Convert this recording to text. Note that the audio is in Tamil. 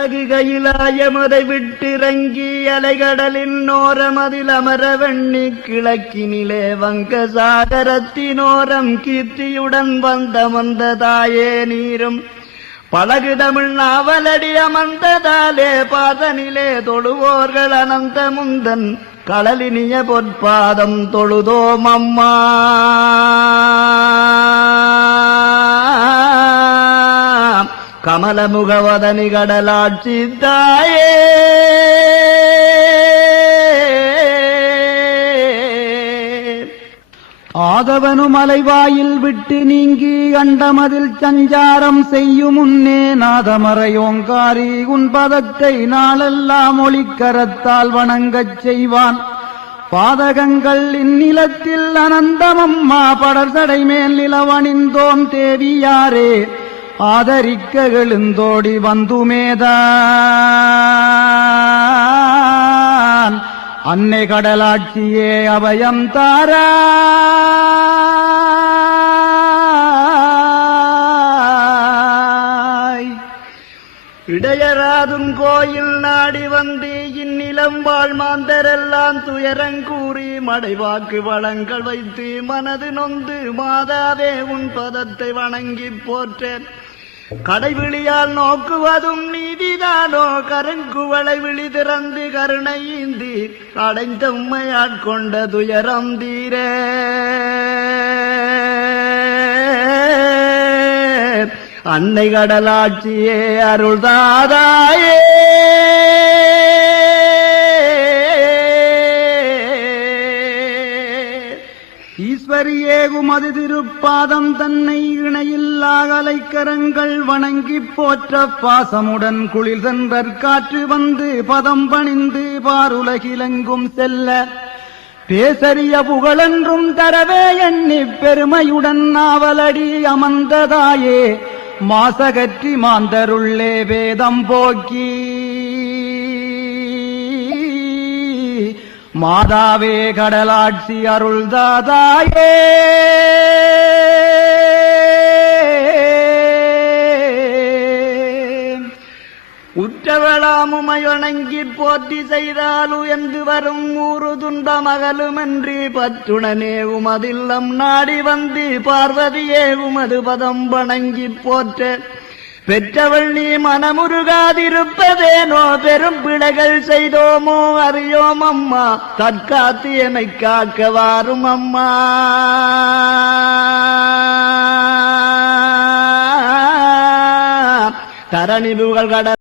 கையிலாயமதை விட்டிறங்கி அலைகடலின் ஓரமதில் அமரவண்ணி கிழக்கினிலே வங்க சாகரத்தினோரம் கீர்த்தியுடன் வந்த தாயே நீரும் பழகு தமிழ் நாவலடி அமர்ந்ததாலே பாதனிலே தொழுவோர்கள் அனந்த முந்தன் களலினிய பொற்பாதம் தொழுதோம் அம்மா. கமல முகவதனி கடலாட்சி தாயே ஆதவனு மலைவாயில் விட்டு நீங்கி அண்டமதில் சஞ்சாரம் செய்யும் முன்னே நாதமறையோங்காரி உன் பதத்தை நாளெல்லாம் ஒளிக்கரத்தால் வணங்கச் செய்வான். பாதகங்கள் இந்நிலத்தில் அனந்தமம்மா படர்சடை மேல் நிலவணிந்தோம் தேவியாரே ஆதரிக்க எழுந்தோடி வந்துமேதான் அன்னை கடலாட்சியே அபயம் தாராய். இடையராதும் கோயில் நாடி வந்து இந்நிலம் வாழ் மாந்தரெல்லாம் துயரங்கூறி மடைவாக்கு வளங்கள் வைத்து மனது நொந்து மாதாவே உன் பதத்தை வணங்கிப் போற்றேன். கடைவிழியால் நோக்குவதும் நீதிதானோ கருங்குவளை விழி திறந்து கருணை ஈந்தி அடைந்த உம்மையாட்கொண்ட துயரம் தீரே. அன்னை கடலாட்சியே அருள் தாதாயே ஈஸ்வரியே உமது திருப்பாதம் தன்னை இணையில்லா அலைக்கரங்கள் வணங்கிப் போற்ற பாசமுடன் குளிர் சென்றற் காற்று வந்து பதம் பணிந்து பாருலகிலெங்கும் செல்ல பேசரிய புகழென்றும் தரவே எண்ணி பெருமையுடன் நாவலடி அமர்ந்ததாயே மாசகற்றி மாந்தருள்ளே வேதம் போக்கி மாதாவே கடலாட்சி அருள் தாதாயே. உற்றவளாமுமை வணங்கி போற்றி செய்தாலு என்று வரும் ஊறு துன்பம் அகலுமென்று பற்றுடனே உமதில்லம் நாடி வந்து பார்வதியே உமது பதம் வணங்கி போற்ற பெற்றவள் நீ மனமுருகாதிருப்பதேனோ பெரும் பிழைகள் செய்தோமோ அறியோம் அம்மா தற்காத்து எமை காக்க வாரும் அம்மா. தரணி புகழ் கடல்